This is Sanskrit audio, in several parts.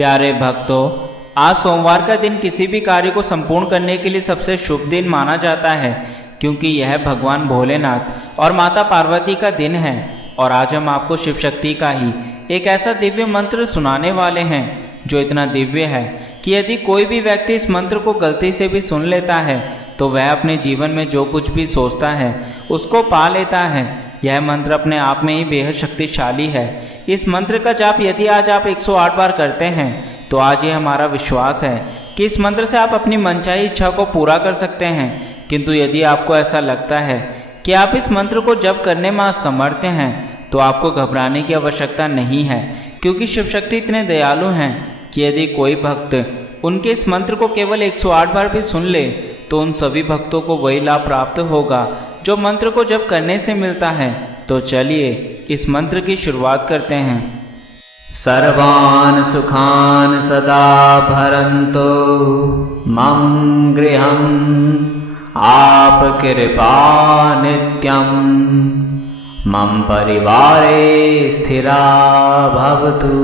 प्यारे भक्तों, आज सोमवार का दिन किसी भी कार्य को संपूर्ण करने के लिए सबसे शुभ दिन माना जाता है, क्योंकि यह भगवान भोलेनाथ और माता पार्वती का दिन है। और आज हम आपको शिव शक्ति का ही एक ऐसा दिव्य मंत्र सुनाने वाले हैं जो इतना दिव्य है कि यदि कोई भी व्यक्ति इस मंत्र को गलती से भी सुन लेता है तो वह अपने जीवन में जो कुछ भी सोचता है उसको पा लेता है। यह मंत्र अपने आप में ही बेहद शक्तिशाली है। इस मंत्र का जाप यदि आज आप 108 बार करते हैं तो आज ये हमारा विश्वास है कि इस मंत्र से आप अपनी मनचाही इच्छा को पूरा कर सकते हैं। किंतु यदि आपको ऐसा लगता है कि आप इस मंत्र को जप करने में असमर्थ हैं तो आपको घबराने की आवश्यकता नहीं है, क्योंकि शिव शक्ति इतने दयालु हैं कि यदि कोई भक्त उनके इस मंत्र को केवल 108 बार भी सुन ले तो उन सभी भक्तों को वही लाभ प्राप्त होगा जो मंत्र को जप करने से मिलता है। तो चलिए इस मंत्र की शुरुआत करते हैं। सर्वान् सुखान् सदा भरन्तो मम गृहम् आप कृपा नित्यं मम परिवारे स्थिरा भवतु।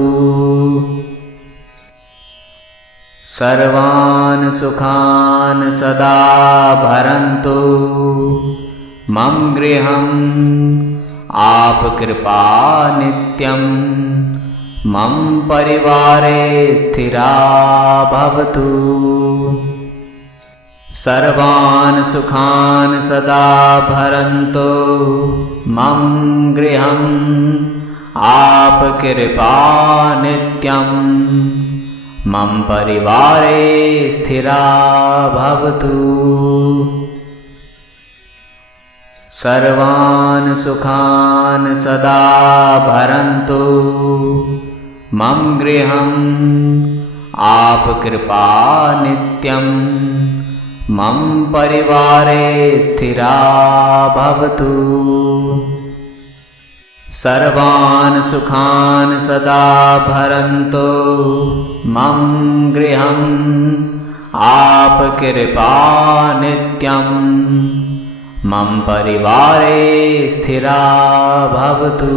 सर्वान् सुखान् सदा भरन्तु मम गृहम् आप कृपा नित्यं मम परिवारे स्थिरा भवतु। सर्वान् सुखान् सदा भरन्तु मम गृहम् आप कृपा नित्यं मम परिवारे स्थिरा भवतु। सर्वान् सुखान् सदा भरन्तु मम गृहम् आप कृपा नित्यं मम परिवारे स्थिरा भवतु। सर्वान् सुखान् सदा भरन्तु मम गृहम् आप कृपा नित्यं मम परिवारे स्थिरा भवतु।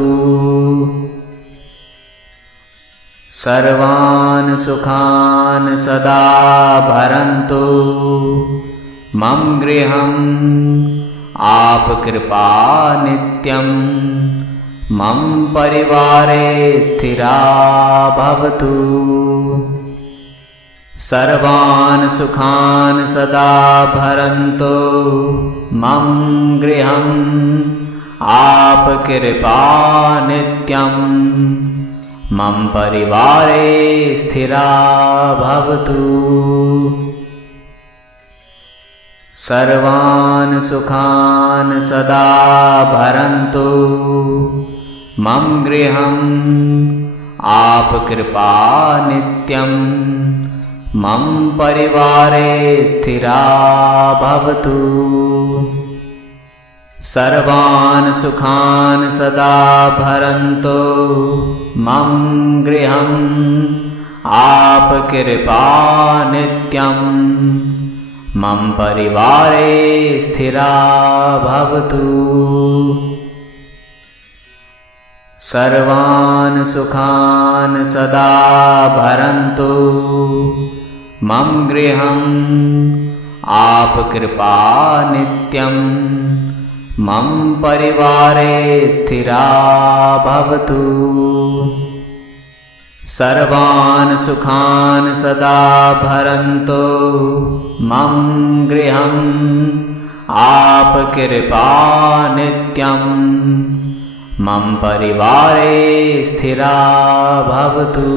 सर्वान् सुखान् सदा भरन्तु मम गृहम् आप कृपा नित्यं मम परिवारे स्थिरा भवतु। सर्वान् सुखान् सदा भरन्तु मम गृहम् आप कृपा नित्यं मम परिवारे स्थिरा भवतु। सर्वान् सुखान् सदा भरन्तु मम गृहम् आप कृपा नित्यं मम परिवारे स्थिरा भवतु। सर्वान् सुखान् सदा भरन्तु मम गृहम् आप कृपा नित्यं मम परिवारे स्थिरा भवतु। सर्वान् सुखान् सदा भरन्तु मम गृहम् आप कृपा नित्यं मम परिवारे स्थिरा भवतु। सर्वान् सुखान् सदा भरन्तु मम गृहम् आप कृपा नित्यं मम परिवारे स्थिरा भवतु।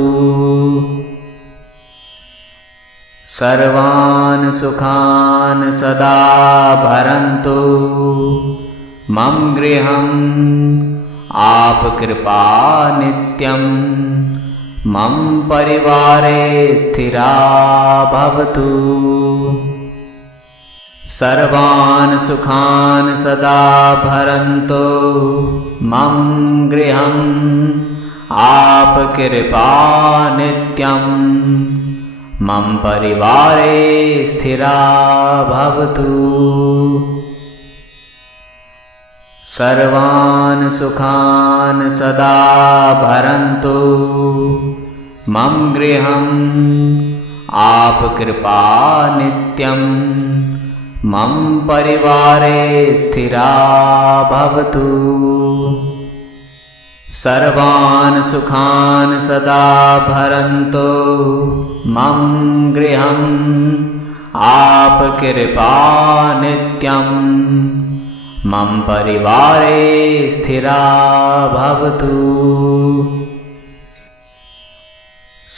सर्वान् सुखान् सदा भरन्तु मम गृहम् आप कृपा नित्यं मम परिवारे स्थिरा भवतु। सर्वान् सुखान् सदा भरन्तु मम गृहम् आप कृपा नित्यं मम परिवारे स्थिरा भवतु। सर्वान् सुखान् सदा भरन्तु मम गृहम् आप कृपा नित्यं मम परिवारे स्थिरा भवतु। सर्वान् सुखान् सदा भरन्तु मम गृहम् आप कृपा नित्यं मम परिवारे स्थिरा भवतु।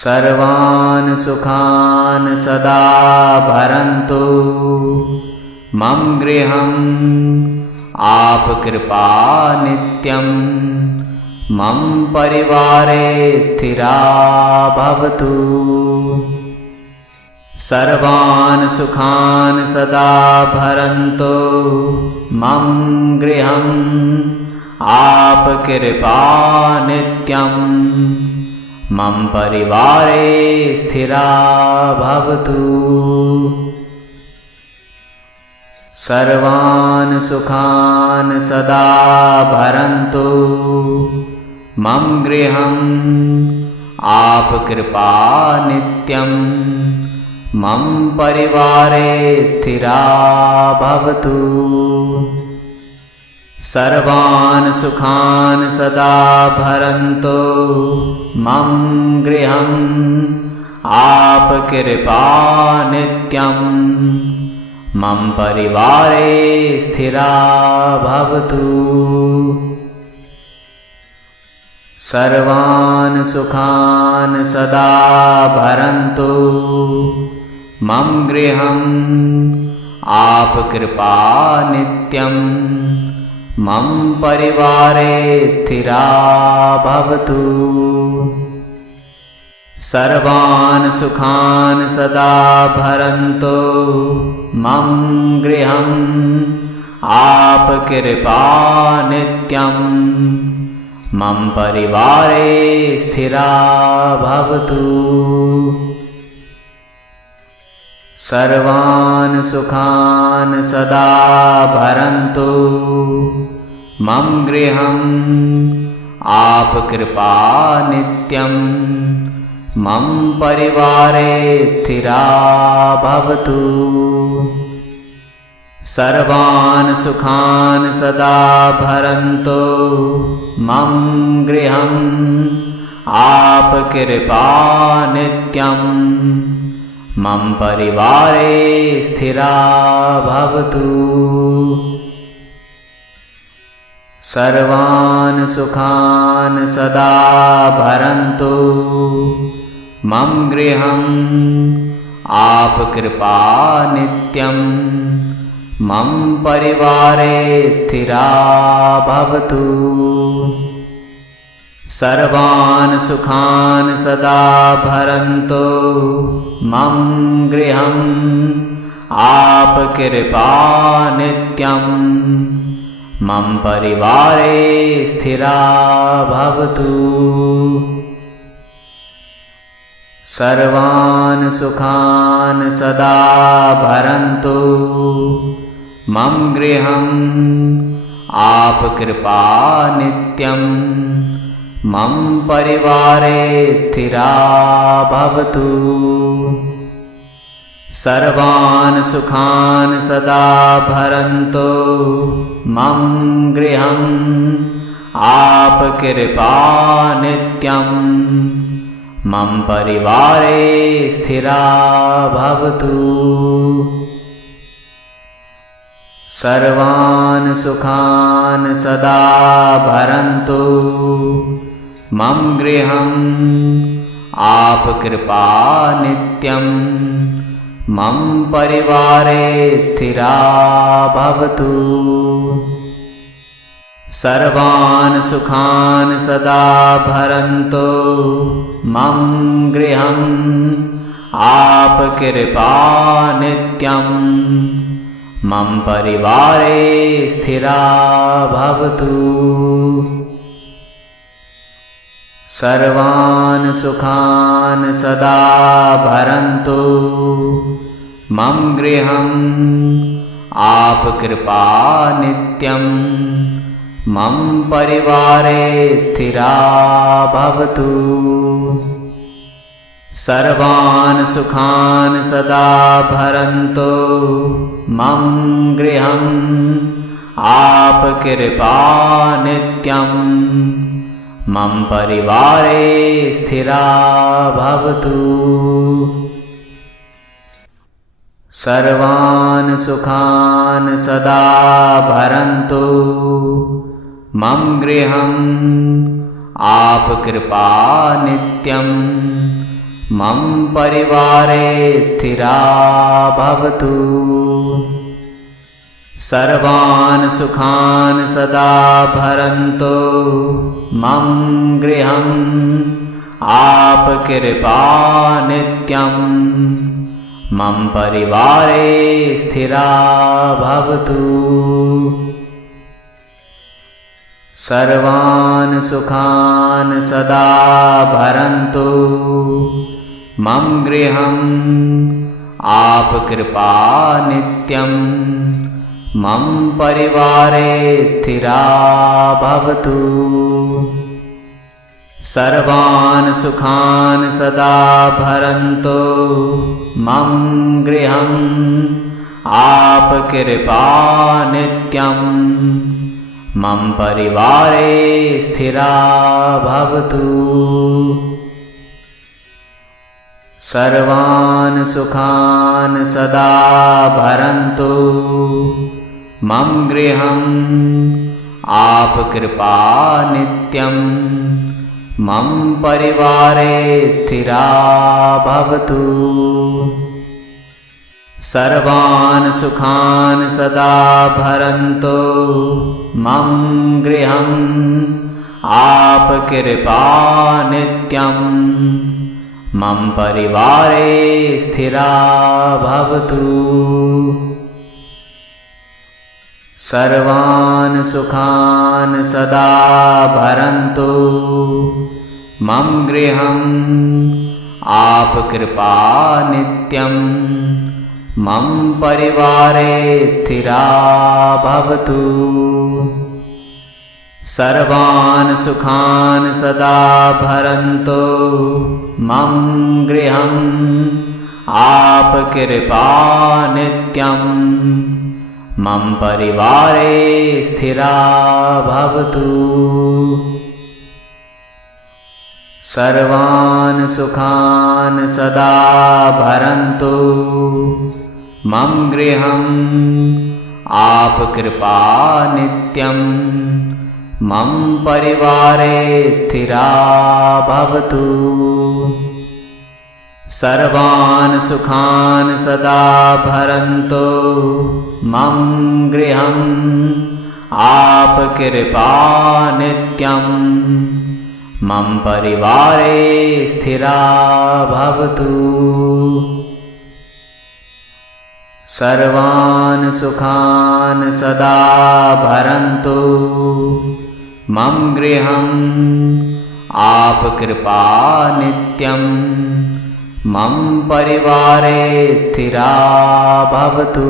सर्वान् सुखान् सदा भरन्तु मम गृहम् आप कृपा नित्यं मम परिवारे स्थिरा भवतु। सर्वान् सुखान् सदा भरन्तु मम गृहम् आप कृपा नित्यं मम परिवारे स्थिरा भवतु। सर्वान् सुखान् सदा भरन्तु मम गृहम् आप कृपा नित्यं मम परिवारे स्थिरा भवतु। सर्वान् सुखान् सदा भरन्तु मम गृहम् आप कृपा नित्यं मम परिवारे स्थिरा भवतु। सर्वान् सुखान् सदा भरन्तु मम गृहम् आप कृपा नित्यं मम परिवारे स्थिरा भवतु। सर्वान् सुखान् सदा भरन्तु मम गृहम् आप कृपा नित्यं मम परिवारे स्थिरा भवतु। सर्वान् सुखान् सदा भरन्तु मम गृहम् आप कृपा नित्यं मम परिवारे स्थिरा भवतु। सर्वान् सुखान् सदा भरन्तु मम गृहम् आप कृपा नित्यं मम परिवारे स्थिरा भवतु। सर्वान् सुखान् सदा भरन्तु मम गृहम् आप कृपा नित्यं मम परिवारे स्थिरा भवतु। सर्वान् सुखान् सदा भरन्तु मम गृहम् आप कृपा नित्यं मम परिवारे स्थिरा भवतु। सर्वान् सुखान् सदा भरन्तु मम गृहम् आप कृपा नित्यं मम परिवारे स्थिरा भवतु। सर्वान् सुखान् सदा भरन्तु मम गृहम् आप कृपा नित्यं मम परिवारे स्थिरा भवतु। सर्वान् सुखान् सदा भरन्तु मम गृहम् आप कृपा नित्यं मम परिवारे स्थिरा भवतु। सर्वान् सुखान् सदा भरन्तु मम गृहम् आप कृपा नित्यं मम परिवारे स्थिरा भवतु। सर्वान् सुखान् सदा भरन्तु मम गृहम् आप कृपा नित्यं मम परिवारे स्थिरा भवतु। सर्वान् सुखान् सदा भरन्तु मम गृहम् आपकृपा नित्यं मम परिवारे स्थिरा भवतु। सर्वान् सुखान् सदा भरन्तु मम गृहम् आपकृपा नित्यं मम परिवारे स्थिरा भवतु। सर्वान् सुखान् सदा भरन्तु मम गृहम् आपकृपा नित्यं मम परिवारे स्थिरा भवतु। सर्वान् सुखान् सदा भरन्तु मम गृहम् आपकृपा नित्यं मम परिवारे स्थिरा भवतु। सर्वान् सुखान् सदा भरन्तु मम गृहम् आपकृपा नित्यं मम परिवारे स्थिरा भवतु। सर्वान् सुखान् सदा भरन्तु मम गृहम् आपकृपा नित्यं मम परिवारे स्थिरा भवतु। सर्वान् सुखान् सदा भरन्तु मम गृहम् आपकृपा नित्यं मम परिवारे स्थिरा भवतु। सर्वान् सुखान् सदा भरन्तु मम गृहम् आपकृपा नित्यं मम परिवारे स्थिरा भवतु। सर्वान् सुखान् सदा भरन्तु मम गृहम् आपकृपा नित्यं मम परिवारे स्थिरा भवतु। सर्वान् सुखान् सदा भरन्तु मम गृहम् आपकृपा नित्यं मम परिवारे स्थिरा भवतु। सर्वान् सुखान् सदा भरन्तु मम गृहम् आपकृपा नित्यं मम परिवारे स्थिरा भवतु। सर्वान् सुखान् सदा भरन्तु मम गृहम् आपकृपा नित्यं मम परिवारे स्थिरा भवतु।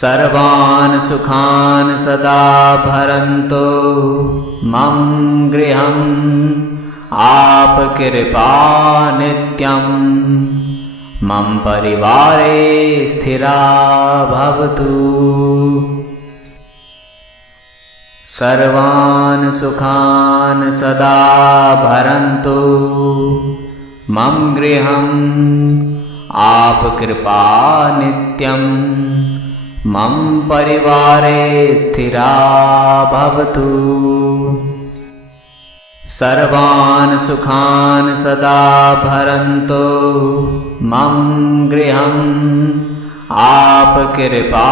सर्वान् सुखान् सदा भरन्तु मम गृहम् आपकृपा नित्यं मम परिवारे स्थिरा भवतु। सर्वान् सुखान् सदा भरन्तु मम गृहम् आपकृपा नित्यं मम परिवारे स्थिरा भवतु। सर्वान् सुखान् सदा भरन्तु मम गृहम् आपकृपा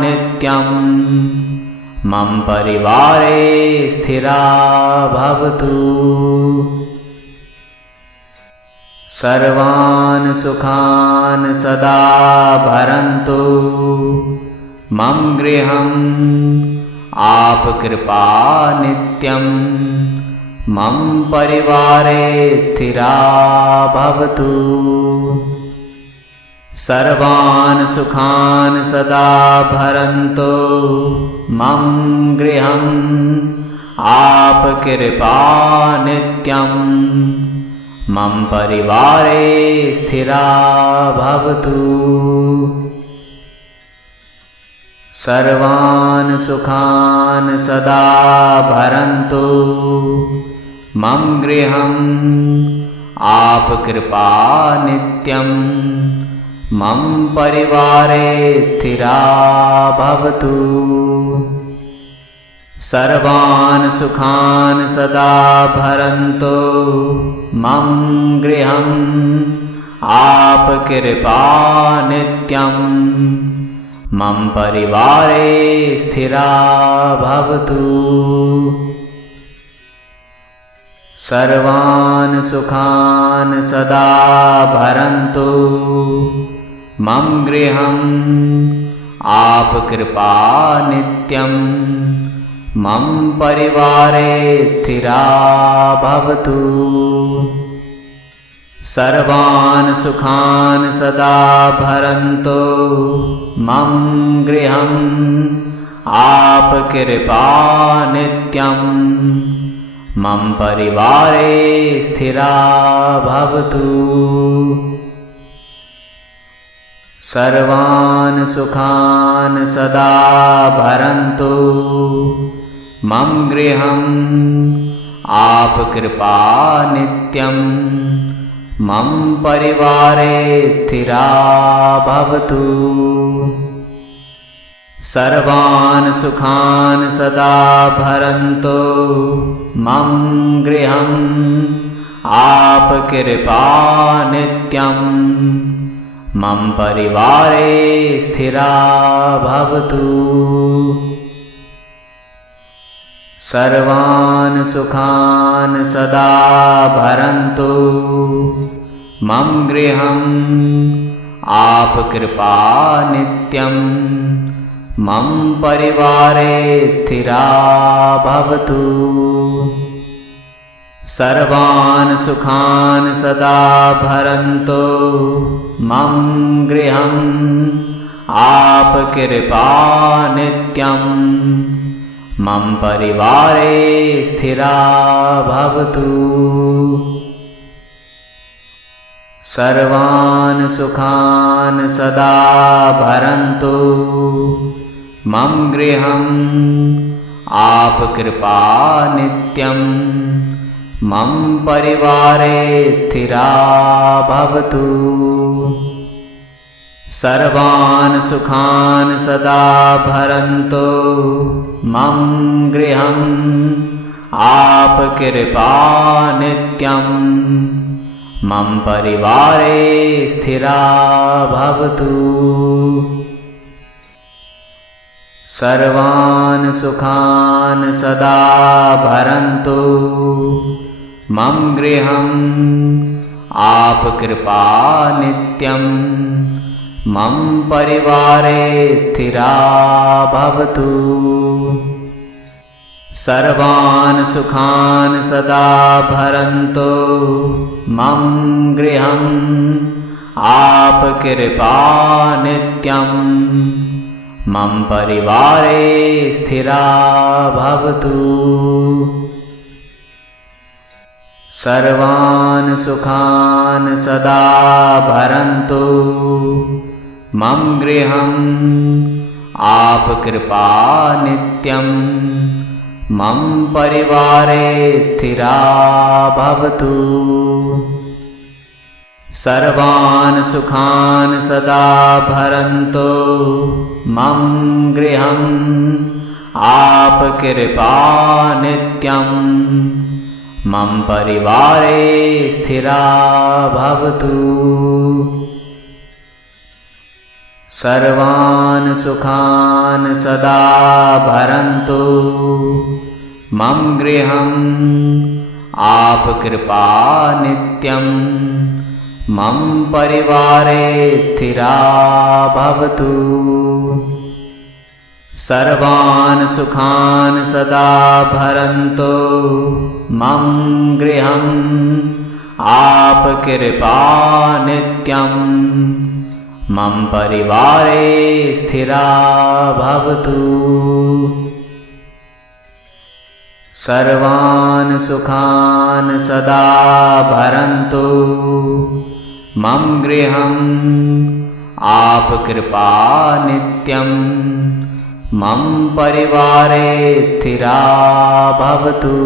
नित्यं मम परिवारे स्थिरा भवतु। सर्वान् सुखान् सदा भरन्तु मम गृहम् आपकृपा नित्यं मम परिवारे स्थिरा भवतु। सर्वान् सुखान् सदा भरन्तु मम गृहम् आपकृपा नित्यं मम परिवारे स्थिरा भवतु। सर्वान् सुखान् सदा भरन्तु मम गृहम् आपकृपा नित्यं मम परिवारे स्थिरा भवतु। सर्वान् सुखान् सदा भरन्तु मम गृहम् आपकृपा नित्यं मम परिवारे स्थिरा भवतु। सर्वान् सुखान् सदा भरन्तु मम गृहम् आपकृपा नित्यं मम परिवारे स्थिरा भवतु। सर्वान् सुखान् सदा भरन्तु मम गृहम् आपकृपा नित्यं मम परिवारे स्थिरा भवतु। सर्वान् सुखान् सदा भरन्तु मम गृहम् आपकृपा नित्यं मम परिवारे स्थिरा भवतु। सर्वान् सुखान् सदा भरन्तु मम गृहम् आपकृपा नित्यं मम परिवारे स्थिरा भवतु। सर्वान् सुखान् सदा भरन्तु मम गृहम् आपकृपा नित्यं मम परिवारे स्थिरा भवतु। सर्वान् सुखान् सदा भरन्तु मम गृहम् आपकृपा नित्यं मम परिवारे स्थिरा भवतु। सर्वान् सुखान् सदा भरन्तु मम गृहम् आपकृपा नित्यं मम परिवारे स्थिरा भवतु। सर्वान् सुखान् सदा भरन्तु मम गृहम् आपकृपा नित्यं मम परिवारे स्थिरा भवतु। सर्वान् सुखान् सदा भरन्तु मम गृहम् आपकृपा नित्यं मम परिवारे स्थिरा भवतु। सर्वान् सुखान् सदा भरन्तु मम गृहम् आपकृपा नित्यं मम परिवारे स्थिरा भवतु। सर्वान् सुखान् सदा भरन्तु मम गृहम् आपकृपा नित्यं मम परिवारे स्थिरा भवतु। सर्वान् सुखान् सदा भरन्तु मम गृहम् आपकृपा नित्यं मम परिवारे स्थिरा भवतु। सर्वान् सुखान् सदा भरन्तु मम गृहम् आपकृपा नित्यं मम परिवारे स्थिरा भवतु। सर्वान् सुखान् सदा भरन्तु मम गृहम् आपकृपा नित्यं मम परिवारे स्थिरा भवतु। सर्वान् सुखान् सदा भरन्तु मम गृहम् आप कृपा नित्यं मम परिवारे स्थिरा भवतु।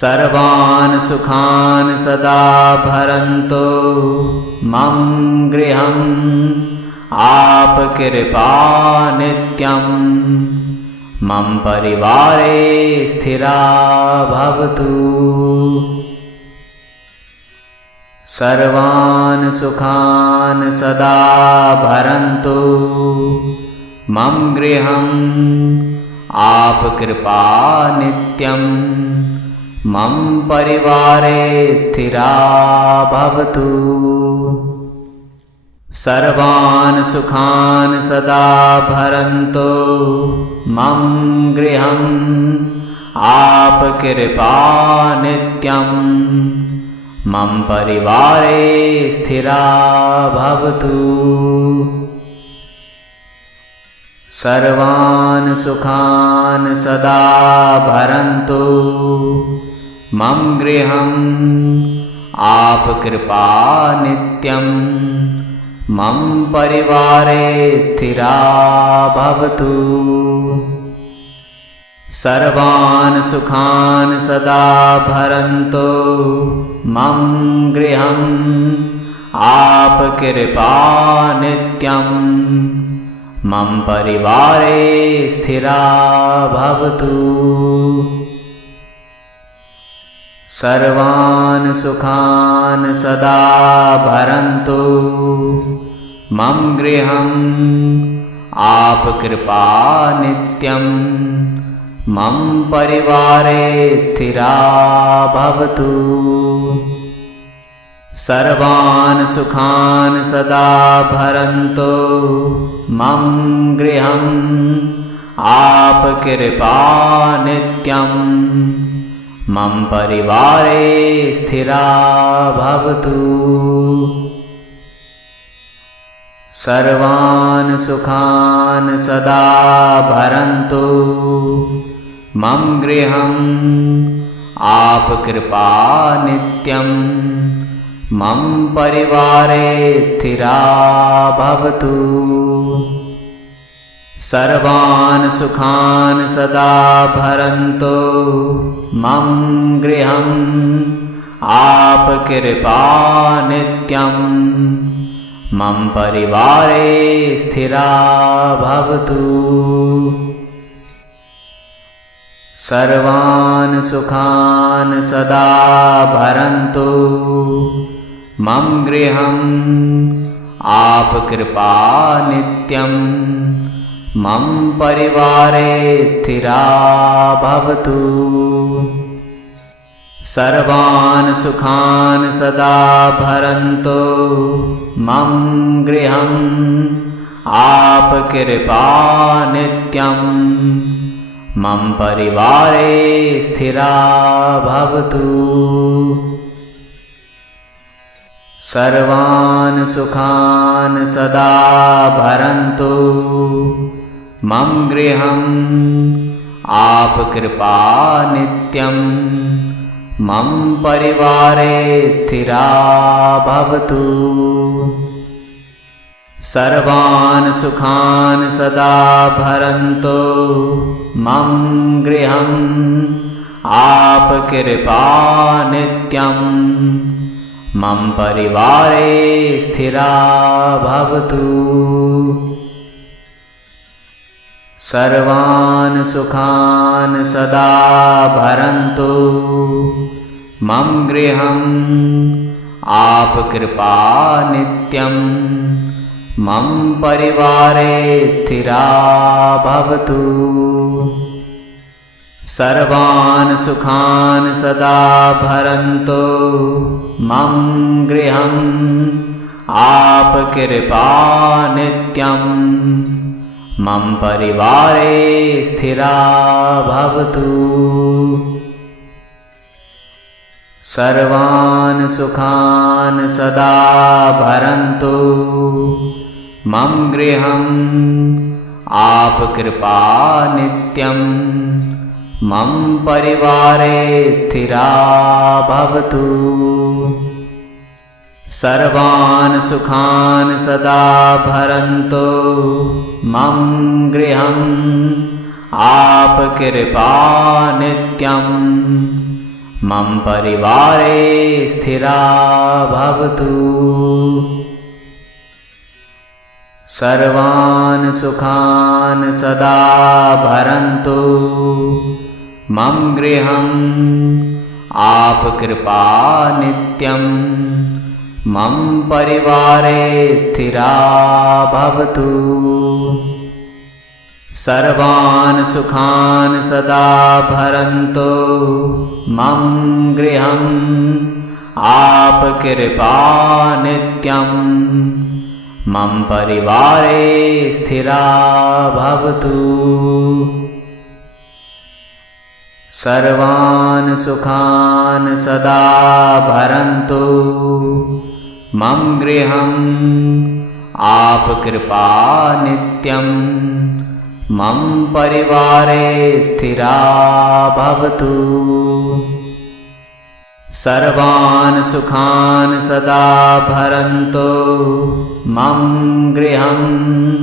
सर्वान् सुखान् सदा भरन्तु मम गृहम् आप कृपा नित्यं मम परिवारे स्थिरा भवतु। सर्वान् सुखान् सदा भरन्तु मम गृहम् आप कृपा नित्यं मम परिवारे स्थिरा भवतु। सर्वान् सुखान् सदा भरन्तु मम गृहम् आप कृपा नित्यं मम परिवारे स्थिरा भवतु। सर्वान् सुखान् सदा भरन्तु मम गृहम् आप कृपा नित्यं मम परिवारे स्थिरा भवतु। सर्वान् सुखान् सदा भरन्तु मम गृहम् आप कृपा नित्यं मम परिवारे स्थिरा भवतु। सर्वान् सुखान् सदा भरन्तु मम गृहम् आप कृपा नित्यं मम परिवारे स्थिरा भवतु। सर्वान् सुखान् सदा भरन्तु मम गृहम् आप कृपा नित्यं मम परिवारे स्थिरा भवतु। सर्वान् सुखान् सदा भरन्तु मम गृहम् आप कृपा नित्यं मम परिवारे स्थिरा भवतु। सर्वान् सुखान् सदा भरन्तु मम गृहम् आप कृपा नित्यं मम परिवारे स्थिरा भवतु। सर्वान् सुखान् सदा भरन्तु मम गृहम् आप कृपा नित्यं मम परिवारे स्थिरा भवतु। सर्वान् सुखान् सदा भरन्तु मम गृहम् आप कृपा नित्यं मम परिवारे स्थिरा भवतु। सर्वान् सुखान् सदा भरन्तु मम गृहम् आप कृपा नित्यं मम परिवारे स्थिरा भवतु। सर्वान् सुखान् सदा भरन्तु मम गृहम् आप कृपा नित्यं मम परिवारे स्थिरा भवतु। सर्वान् सुखान् सदा भरन्तु मम गृहम् आप कृपा नित्यं मम परिवारे स्थिरा भवतु। सर्वान् सुखान् सदा भरन्तु मम गृहम् आप कृपा नित्यं मम परिवारे स्थिरा भवतु। सर्वान् सुखान् सदा भरन्तु मम गृहम् आप कृपा नित्यं मम परिवारे स्थिरा भवतु। सर्वान् सुखान् सदा भरन्तु मम गृहम् आपकृपा नित्यं मम परिवारे स्थिरा भवतु। सर्वान् सुखान् सदा भरन्तु मम गृहम् आपकृपा नित्यं मम परिवारे स्थिरा भवतु। सर्वान् सुखान् सदा भरन्तु मम गृहम् आपकृपा नित्यं मम परिवारे स्थिरा भवतु। सर्वान् सुखान् सदा भरन्तु मम गृहम् आपकृपा नित्यं मम परिवारे स्थिरा भवतु। सर्वान् सुखान् सदा भरन्तु मम गृहम्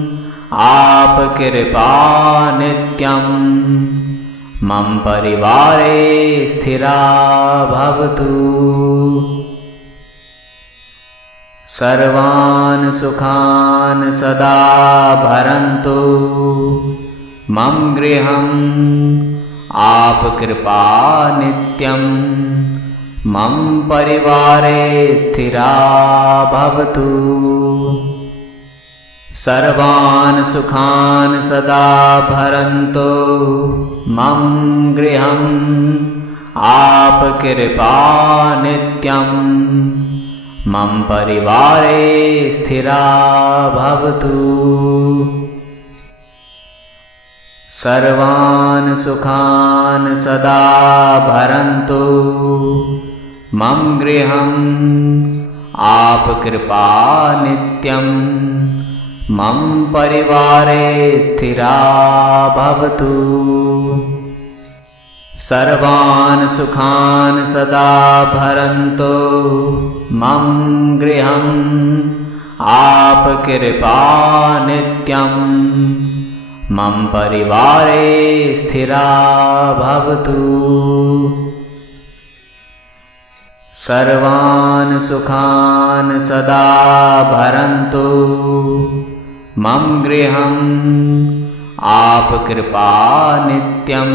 आपकृपा नित्यं मम परिवारे स्थिरा भवतु। सर्वान् सुखान् सदा भरन्तु मम गृहम् आपकृपा नित्यं मम परिवारे स्थिरा भवतु। सर्वान् सुखान् सदा भरन्तु मम गृहम् आपकृपा नित्यं मम परिवारे स्थिरा भवतु। सर्वान् सुखान् सदा भरन्तु मम गृहम् आपकृपा नित्यं मम परिवारे स्थिरा भवतु। सर्वान् सुखान् सदा भरन्तु मम गृहम् आपकृपा नित्यं मम परिवारे स्थिरा भवतु। सर्वान् सुखान् सदा भरन्तु मम गृहम् आपकृपा नित्यं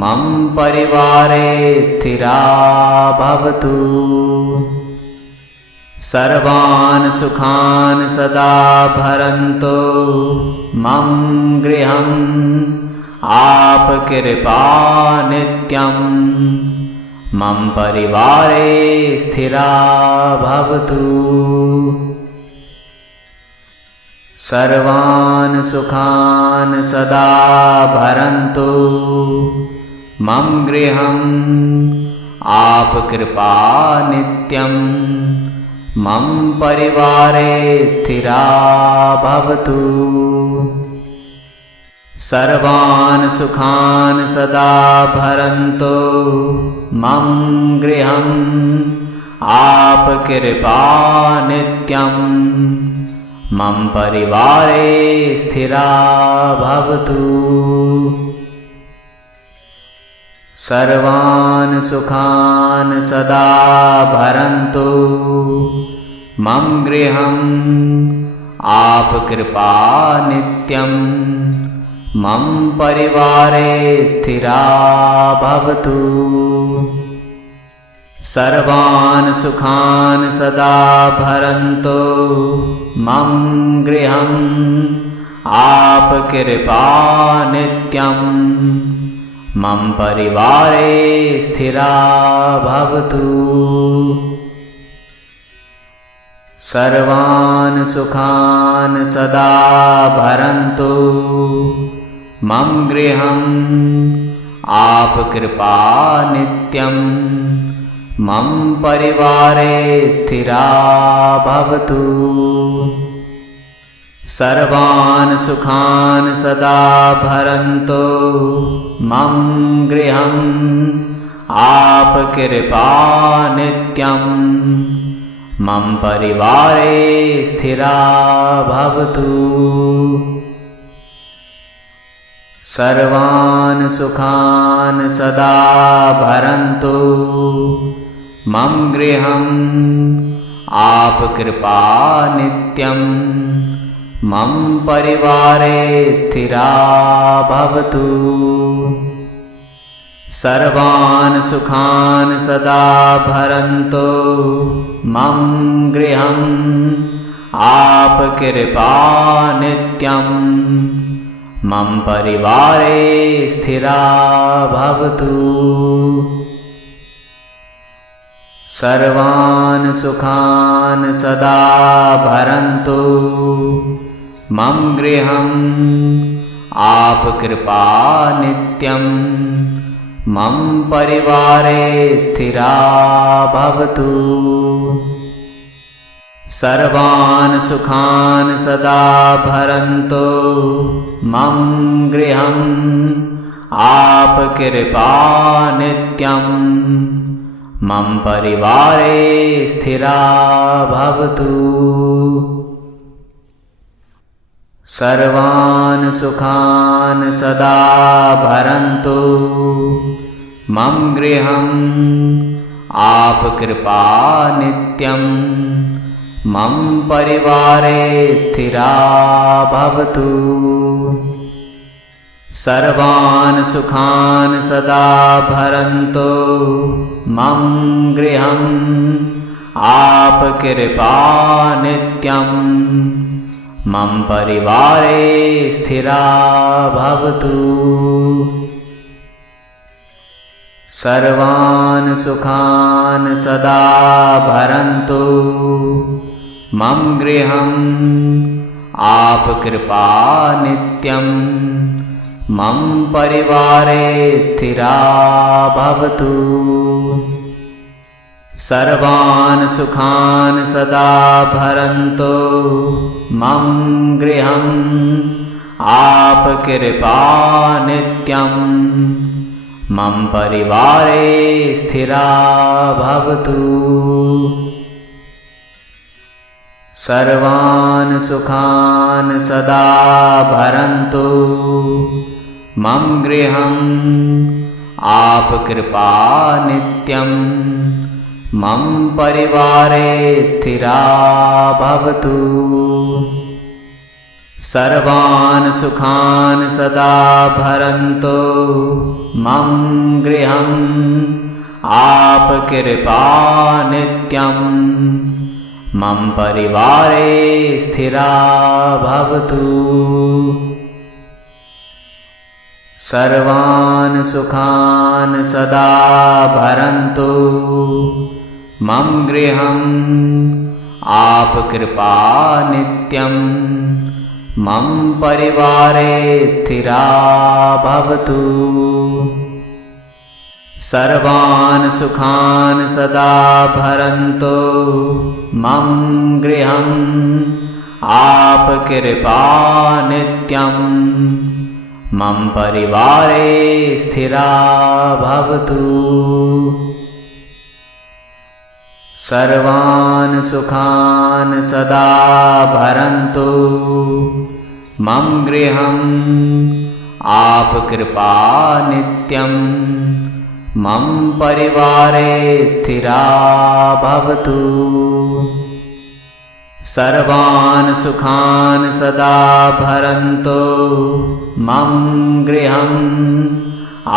मम परिवारे स्थिरा भवतु। सर्वान् सुखान् सदा भरन्तु मम गृहम् आपकृपा नित्यं मम परिवारे स्थिरा भवतु। सर्वान् सुखान् सदा भरन्तु मम गृहम् आपकृपा नित्यं मम परिवारे स्थिरा भवतु। सर्वान् सुखान् सदा भरन्तु मम गृहम् आपकृपा नित्यं मम परिवारे स्थिरा भवतु। सर्वान् सुखान् सदा भरन्तु मम गृहम् आपकृपा नित्यं मम परिवारे स्थिरा भवतु। सर्वान् सुखान् सदा भरन्तु मम गृहम् आपकृपा नित्यं मम परिवारे स्थिरा भवतु। सर्वान् सुखान् सदा भरन्तु मम गृहम् आपकृपा नित्यं मम परिवारे स्थिरा भवतु। सर्वान् सुखान् सदा भरन्तु मम गृहम् आपकृपा नित्यं मम परिवारे स्थिरा भवतु। सर्वान् सुखान् सदा भरन्तु मम गृहम् आपकृपा नित्यं मम परिवारे स्थिरा भवतु। सर्वान् सुखान् सदा भरन्तु मम गृहम् आपकृपा नित्यं मम परिवारे स्थिरा भवतु। सर्वान् सुखान् सदा भरन्तु मम गृहम् आपकृपा नित्यं मम परिवारे स्थिरा भवतु। सर्वान् सुखान् सदा भरन्तु मम गृहम् आपकृपा नित्यं मम परिवारे स्थिरा भवतु। सर्वान् सुखान् सदा भरन्तु मम गृहम् आपकृपा नित्यं मम परिवारे स्थिरा भवतु। सर्वान् सुखान् सदा भरन्तु मम गृहम् आपकृपा नित्यं मम परिवारे स्थिरा भवतु। सर्वान् सुखान् सदा भरन्तु मम गृहम् आपकृपा नित्यं मम परिवारे स्थिरा भवतु। सर्वान् सुखान् सदा भरन्तु मम गृहम् आपकृपा नित्यं मम परिवारे स्थिरा भवतु। सर्वान् सुखान् सदा भरन्तु मम गृहम् आपकृपा नित्यं मम परिवारे स्थिरा भवतु। सर्वान् सुखान् सदा भरन्तु मम गृहम् आपकृपा नित्यं मम परिवारे स्थिरा भवतु। सर्वान् सुखान् सदा भरन्तु मम गृहम् आपकृपा नित्यं मम परिवारे स्थिरा भवतु। सर्वान् सुखान् सदा भरन्तु मम गृहम् आपकृपा नित्यं मम परिवारे स्थिरा भवतु। सर्वान् सुखान् सदा भरन्तु मम गृहम् आपकृपा नित्यं मम परिवारे स्थिरा भवतु। सर्वान् सुखान् सदा भरन्तु मम गृहम्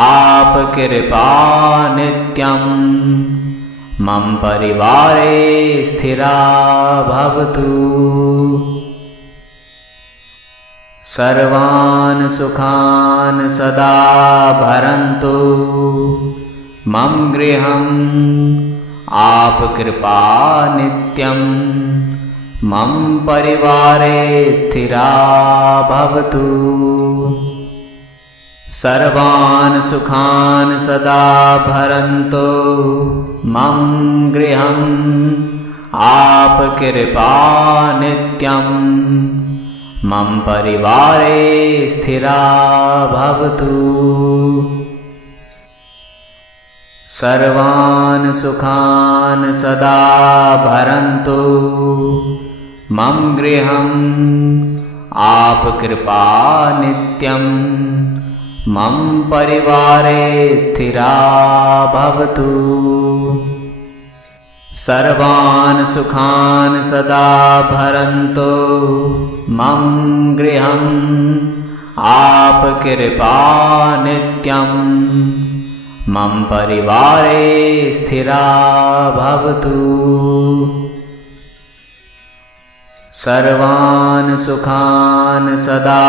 आपकृपा नित्यं मम परिवारे स्थिरा भवतु। सर्वान् सुखान् सदा भरन्तु मम गृहम् आपकृपा नित्यं मम परिवारे स्थिरा भवतु। सर्वान् सुखान् सदा भरन्तु मम गृहम् आपकृपा नित्यं मम परिवारे स्थिरा भवतु। सर्वान् सुखान् सदा भरन्तु मम गृहम् आपकृपा नित्यं मम परिवारे स्थिरा भवतु। सर्वान् सुखान् सदा भरन्तु मम गृहम् आपकृपा नित्यं मम परिवारे स्थिरा भवतु। सर्वान् सुखान् सदा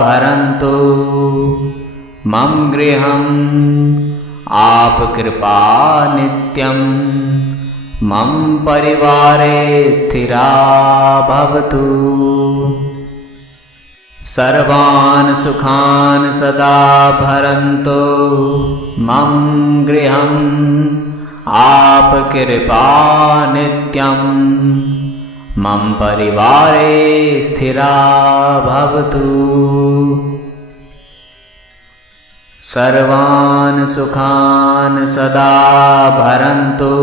भरन्तु मम गृहम् आपकृपा नित्यं मम परिवारे स्थिरा भवतु। सर्वान् सुखान् सदा भरन्तु मम गृहम् आपकृपा नित्यं मम परिवारे स्थिरा भवतु। सर्वान् सुखान् सदा भरन्तु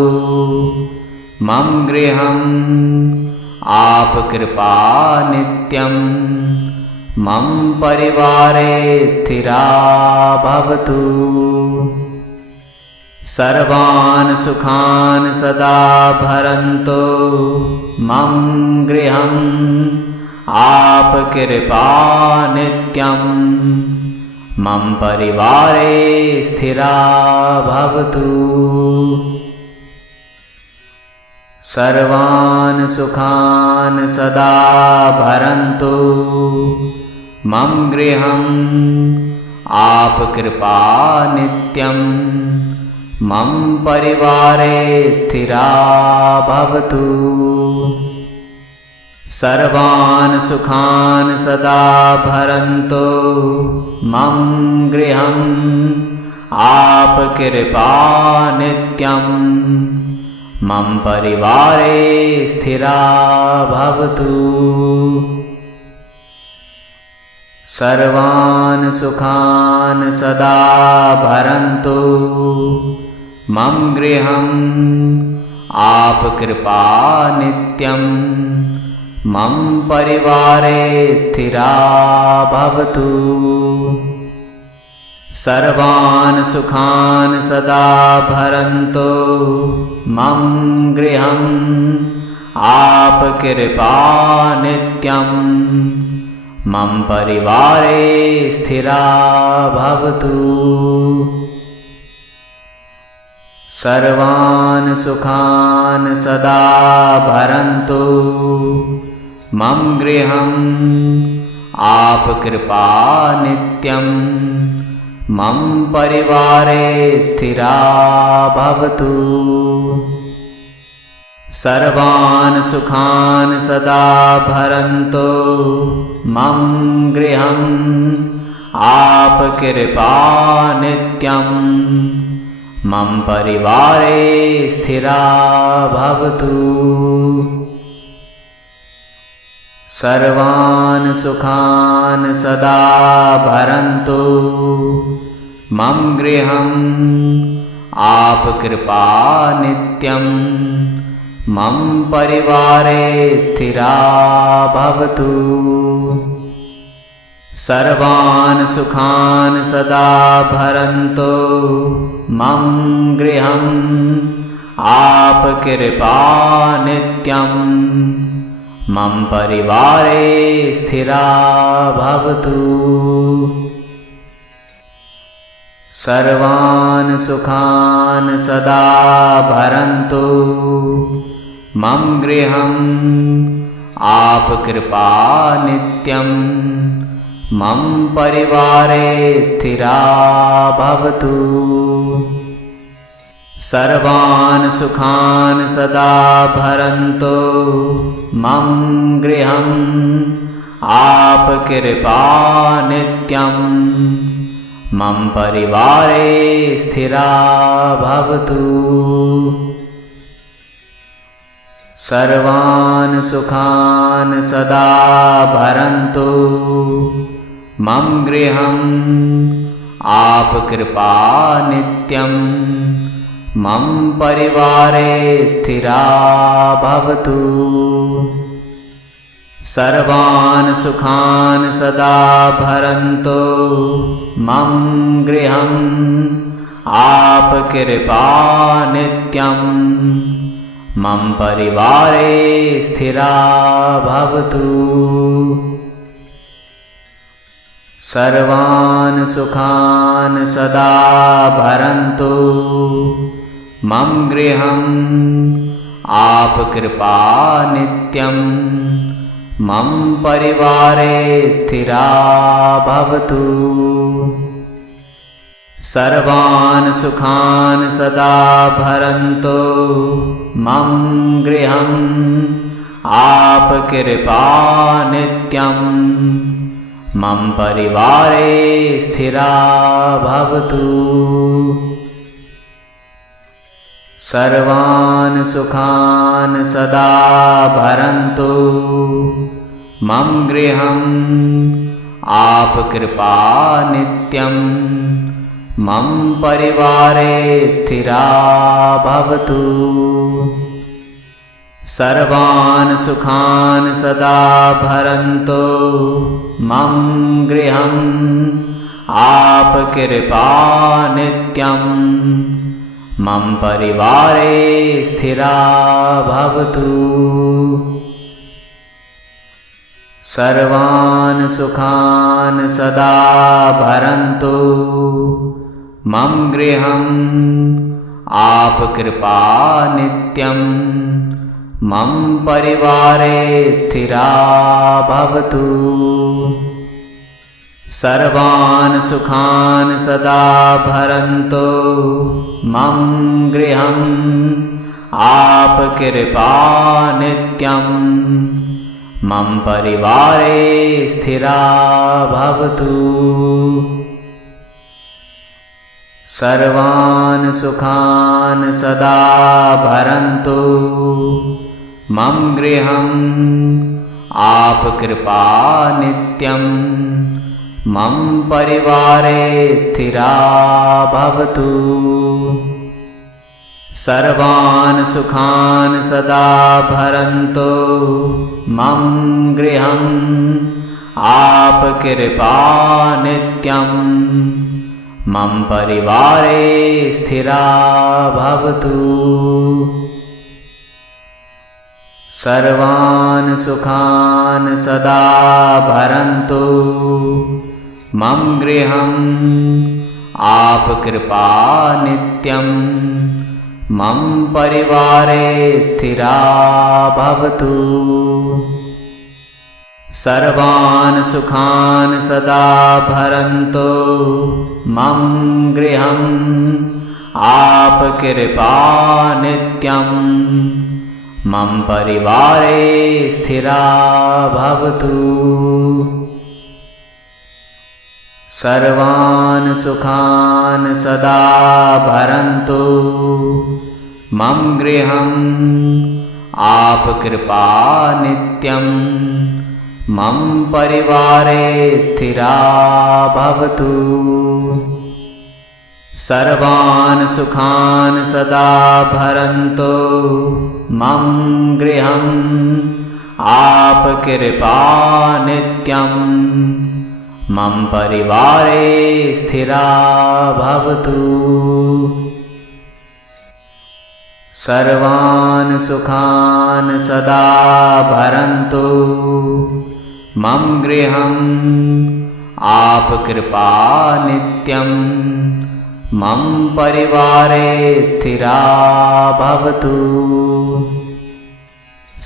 मम गृहम् आपकृपा नित्यं मम परिवारे स्थिरा भवतु। सर्वान् सुखान् सदा भरन्तु मम गृहम् आपकृपा नित्यं मम परिवारे स्थिरा भवतु। सर्वान् सुखान् सदा भरन्तु मम गृहम् आपकृपा नित्यं मम परिवारे स्थिरा भवतु। सर्वान् सुखान् सदा भरन्तु मम गृहम् आपकृपा नित्यं मम परिवारे स्थिरा भवतु। सर्वान् सुखान् सदा भरन्तु मम गृहम् आपकृपा नित्यं मम परिवारे स्थिरा भवतु। सर्वान् सुखान् सदा भरन्तु मम गृहम् आपकृपा नित्यं मम परिवारे स्थिरा भवतु। सर्वान् सुखान् सदा भरन्तु मम गृहम् आपकृपा नित्यं मम परिवारे स्थिरा भवतु। सर्वान् सुखान् सदा भरन्तु मम गृहम् आपकृपा नित्यं मम परिवारे स्थिरा भवतु। सर्वान् सुखान् सदा भरन्तु मम गृहम् आपकृपा नित्यं मम परिवारे स्थिरा भवतु। सर्वान् सुखान् सदा भरन्तु मम गृहम् आपकृपा नित्यं मम परिवारे स्थिरा भवतु। सर्वान् सुखान् सदा भरन्तु मम गृहम् आपकृपा नित्यं मम परिवारे स्थिरा भवतु। सर्वान् सुखान् सदा भरन्तु मम गृहम् आपकृपा नित्यं मम परिवारे स्थिरा भवतु। सर्वान् सुखान् सदा भरन्तु मम गृहम् आप कृपा नित्यं मम परिवारे स्थिरा भवतु। सर्वान् सुखान् सदा भरन्तु मम गृहम् आप कृपा नित्यं मम परिवारे स्थिरा भवतु। सर्वान् सुखान् सदा भरन्तु मम गृहम् आप कृपा नित्यं मम परिवारे स्थिरा भवतु। सर्वान् सुखान् सदा भरन्तु मम गृहम् आप कृपा नित्यं मम परिवारे स्थिरा भवतु। सर्वान् सुखान् सदा भरन्तु मम गृहम् आप कृपा नित्यं मम परिवारे स्थिरा भवतु। सर्वान् सुखान् सदा भरन्तु मम गृहम् आप कृपा नित्यं मम परिवारे स्थिरा भवतु। सर्वान् सुखान् सदा भरन्तु मम गृहम् आप कृपा नित्यं मम परिवारे स्थिरा भवतु। सर्वान् सुखान् सदा भरन्तु मम गृहम् आप कृपा नित्यं मम परिवारे स्थिरा भवतु। सर्वान् सुखान् सदा भरन्तु मम गृहम् आप कृपा नित्यं मम परिवारे स्थिरा भवतु। सर्वान् सुखान् सदा भरन्तु मम गृहम् आप कृपा नित्यं मम परिवारे स्थिरा भवतु। सर्वान् सुखान् सदा भरन्तु मम गृहम् आप कृपा नित्यं मम परिवारे स्थिरा भवतु। सर्वान् सुखान् सदा भरन्तु मम गृहम् आप कृपा नित्यं मम परिवारे स्थिरा भवतु। सर्वान् सुखान् सदा भरन्तु मम गृहम् आप कृपा नित्यं मम परिवारे स्थिरा भवतु। सर्वान् सुखान् सदा भरन्तु मम गृहम् आप कृपा नित्यं मम परिवारे स्थिरा भवतु। सर्वान् सुखान् सदा भरन्तु मम गृहम् आप कृपा नित्यं मम परिवारे स्थिरा भवतु।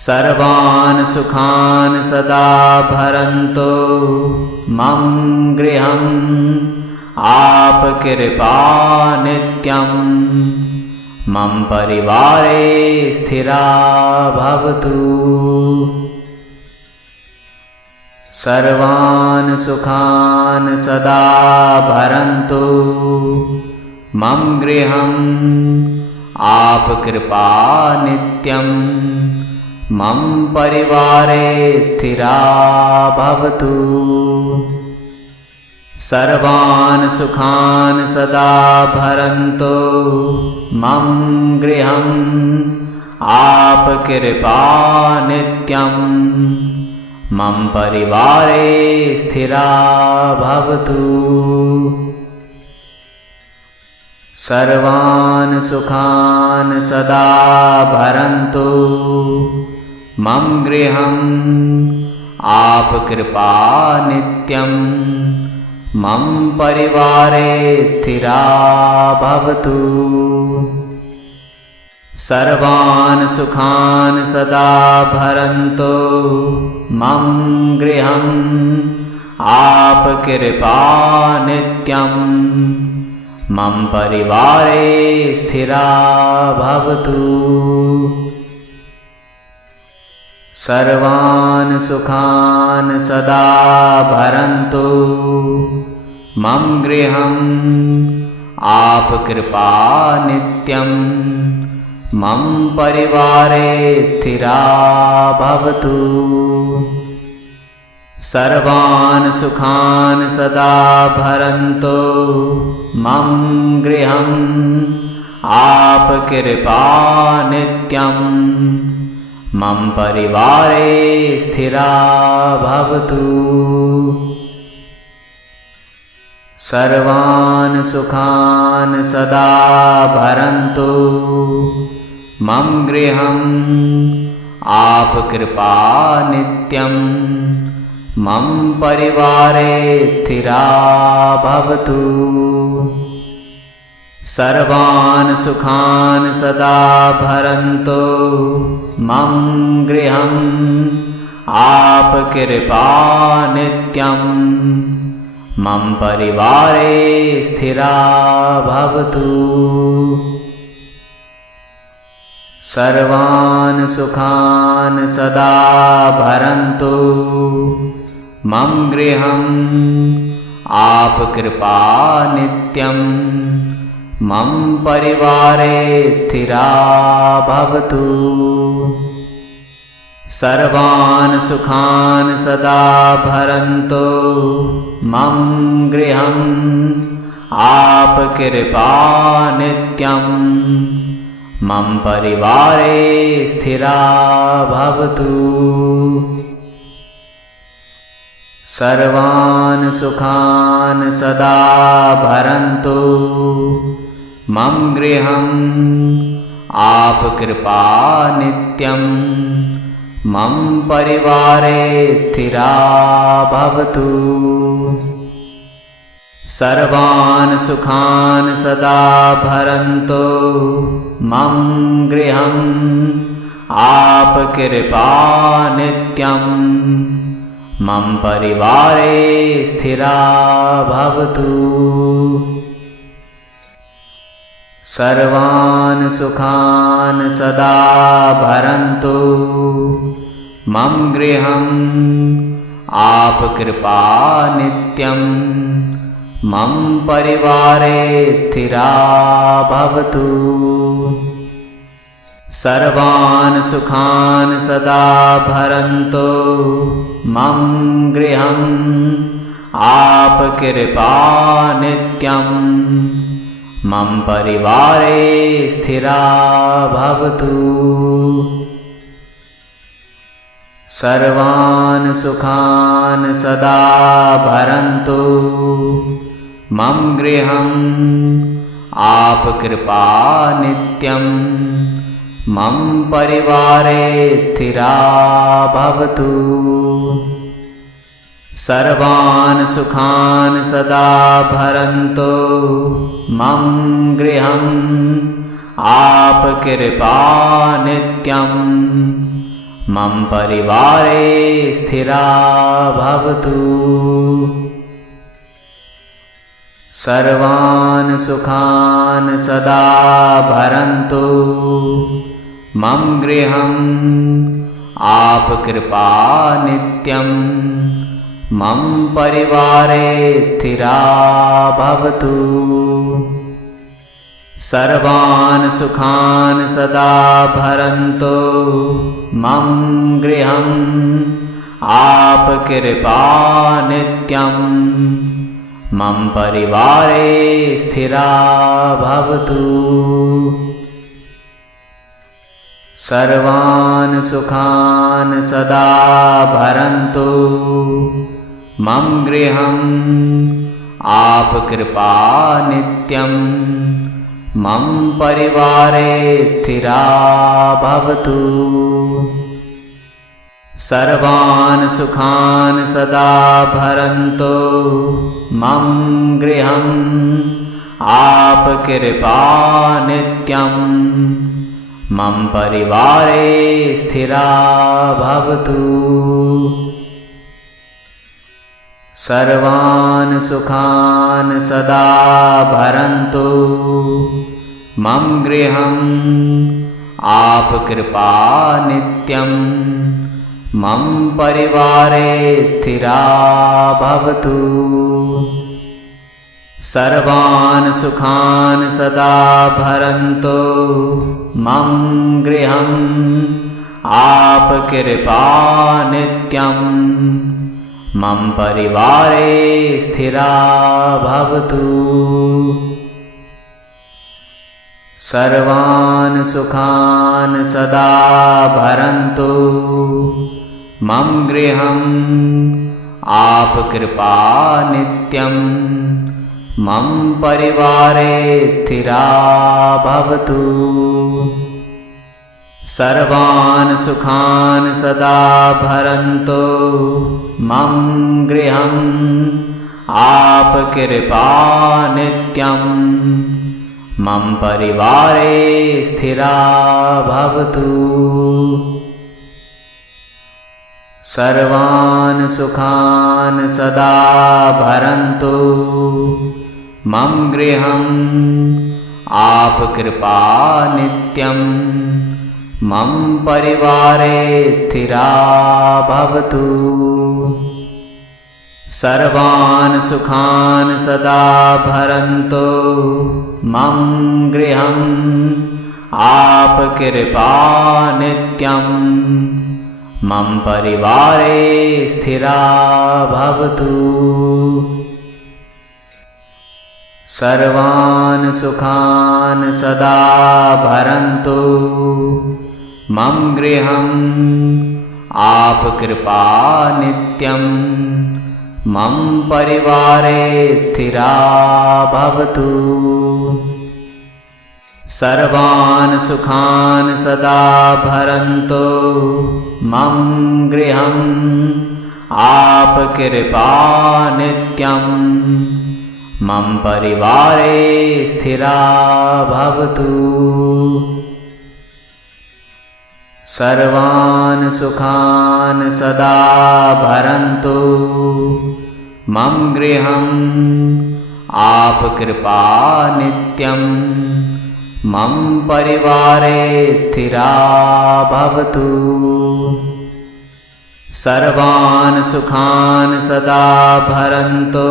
सर्वान् सुखान् सदा भरन्तु मम गृहम् आप कृपा नित्यं मम परिवारे स्थिरा भवतु। सर्वान् सुखान् सदा भरन्तु मम गृहम् आप कृपा नित्यं मम परिवारे स्थिरा भवतु। सर्वान् सुखान् सदा भरन्तु मम गृहम् आपकृपा नित्यं मम परिवारे स्थिरा भवतु। सर्वान् सुखान् सदा भरन्तु मम गृहम् आपकृपा नित्यं मम परिवारे स्थिरा भवतु। सर्वान् सुखान् सदा भरन्तु मम गृहम् आपकृपा नित्यं मम परिवारे स्थिरा भवतु। सर्वान् सुखान् सदा भरन्तु मम गृहम् आपकृपा नित्यं मम परिवारे स्थिरा भवतु। सर्वान् सुखान् सदा भरन्तु मम गृहम् आपकृपा नित्यं मम परिवारे स्थिरा भवतु। सर्वान् सुखान् सदा भरन्तु मम गृहम् आपकृपा नित्यं मम परिवारे स्थिरा भवतु। सर्वान् सुखान् सदा भरन्तु मम गृहम् आपकृपा नित्यं मम परिवारे स्थिरा भवतु। सर्वान् सुखान् सदा भरन्तु मम गृहम् आपकृपा नित्यं मम परिवारे स्थिरा भवतु। सर्वान् सुखान् सदा भरन्तु मम गृहम् आपकृपा नित्यं मम परिवारे स्थिरा भवतु। सर्वान् सुखान् सदा भरन्तु मम गृहम् आपकृपा नित्यं मम परिवारे स्थिरा भवतु। सर्वान् सुखान् सदा भरन्तु मम गृहम् आपकृपा नित्यं मम परिवारे स्थिरा भवतु। सर्वान् सुखान् सदा भरन्तु मम गृहम् आपकृपा नित्यं मम परिवारे स्थिरा भवतु। सर्वान् सुखान् सदा भरन्तु मम गृहम् आपकृपा नित्यं मम परिवारे स्थिरा भवतु। सर्वान् सुखान् सदा भरन्तु मम गृहम् आपकृपा नित्यं मम परिवारे स्थिरा भवतु। सर्वान् सुखान् सदा भरन्तु मम गृहम् आपकृपा नित्यं मम परिवारे स्थिरा भवतु। सर्वान् सुखान् सदा भरन्तु मम गृहम् आपकृपा नित्यं मम परिवारे स्थिरा भवतु। सर्वान् सुखान् सदा भरन्तु मम गृहम् आपकृपा नित्यं मम परिवारे स्थिरा भवतु। सर्वान् सुखान् सदा भरन्तु मम गृहम् आपकृपा नित्यं मम परिवारे स्थिरा भवतु। सर्वान् सुखान् सदा भरन्तु मम गृहम् आपकृपा नित्यं मम परिवारे स्थिरा भवतु। सर्वान् सुखान् सदा भरन्तु मम गृहम् आपकृपा नित्यं मम परिवारे स्थिरा भवतु। सर्वान् सुखान् सदा भरन्तु मम गृहम् आपकृपा नित्यं मम परिवारे स्थिरा भवतु। सर्वान् सुखान् सदा भरन्तु मम गृहम् आपकृपा नित्यं मम परिवारे स्थिरा भवतु। सर्वान् सुखान् सदा भरन्तु मम गृहम् आपकृपा नित्यं मम परिवारे स्थिरा भवतु। सर्वान् सुखान् सदा भरन्तु मम गृहम् आपकृपा नित्यं मम परिवारे स्थिरा भवतु। सर्वान् सुखान् सदा भरन्तु मम गृहम् आपकृपा नित्यं मम परिवारे स्थिरा भवतु। सर्वान् सुखान् सदा भरन्तु मम गृहम् आपकृपा नित्यं मम परिवारे स्थिरा भवतु। सर्वान् सुखान् सदा भरन्तु मम गृहम् आपकृपा नित्यं मम परिवारे स्थिरा भवतु। सर्वान् सुखान् सदा भरन्तु मम गृहम् आपकृपा नित्यं मम परिवारे स्थिरा भवतु। सर्वान् सुखान् सदा भरन्तु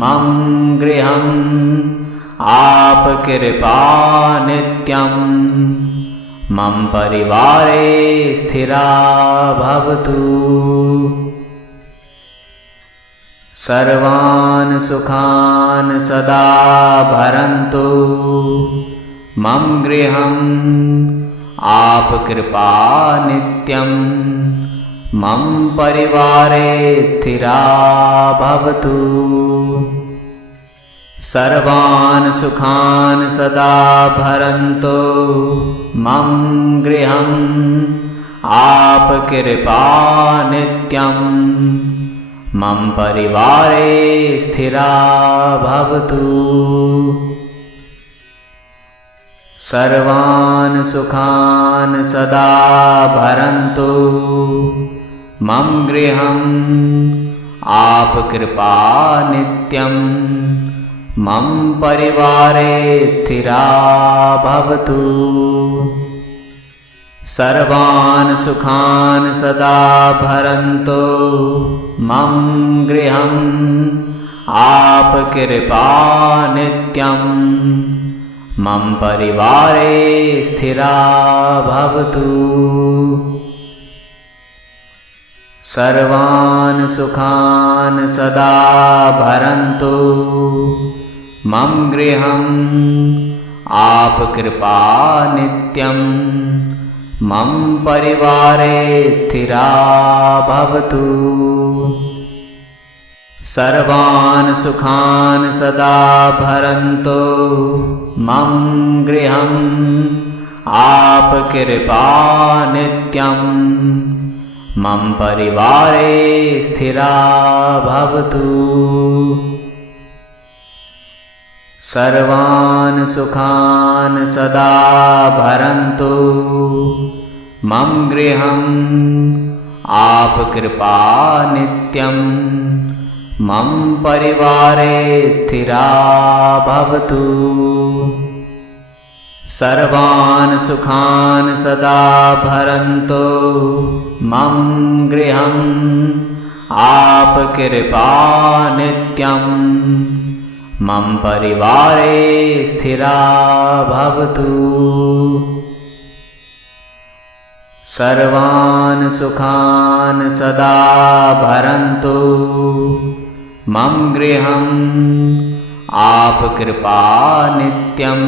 मम गृहम् आपकृपा नित्यं मम परिवारे स्थिरा भवतु। सर्वान् सुखान् सदा भरन्तु मम गृहम् आपकृपा नित्यं मम परिवारे स्थिरा भवतु। सर्वान् सुखान् सदा भरन्तु मम गृहम् आपकृपा नित्यं मम परिवारे स्थिरा भवतु। सर्वान् सुखान् सदा भरन्तु मम गृहम् आपकृपा नित्यं मम परिवारे स्थिरा भवतु। सर्वान् सुखान् सदा भरन्तु मम गृहम् आपकृपा नित्यं मम परिवारे स्थिरा भवतु। सर्वान् सुखान् सदा भरन्तु मम गृहम् आपकृपा नित्यं मम परिवारे स्थिरा भवतु। सर्वान् सुखान् सदा भरन्तु मम गृहम् आपकृपा नित्यं मम परिवारे स्थिरा भवतु। सर्वान् सुखान् सदा भरन्तु मम गृहम् आपकृपा नित्यं मम परिवारे स्थिरा भवतु। सर्वान् सुखान् सदा भरन्तु मम गृहम् आपकृपा नित्यं मम परिवारे स्थिरा भवतु। सर्वान् सुखान् सदा भरन्तु मम गृहम् आपकृपा नित्यं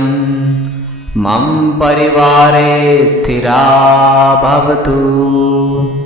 मम परिवारे स्थिरा भवतु।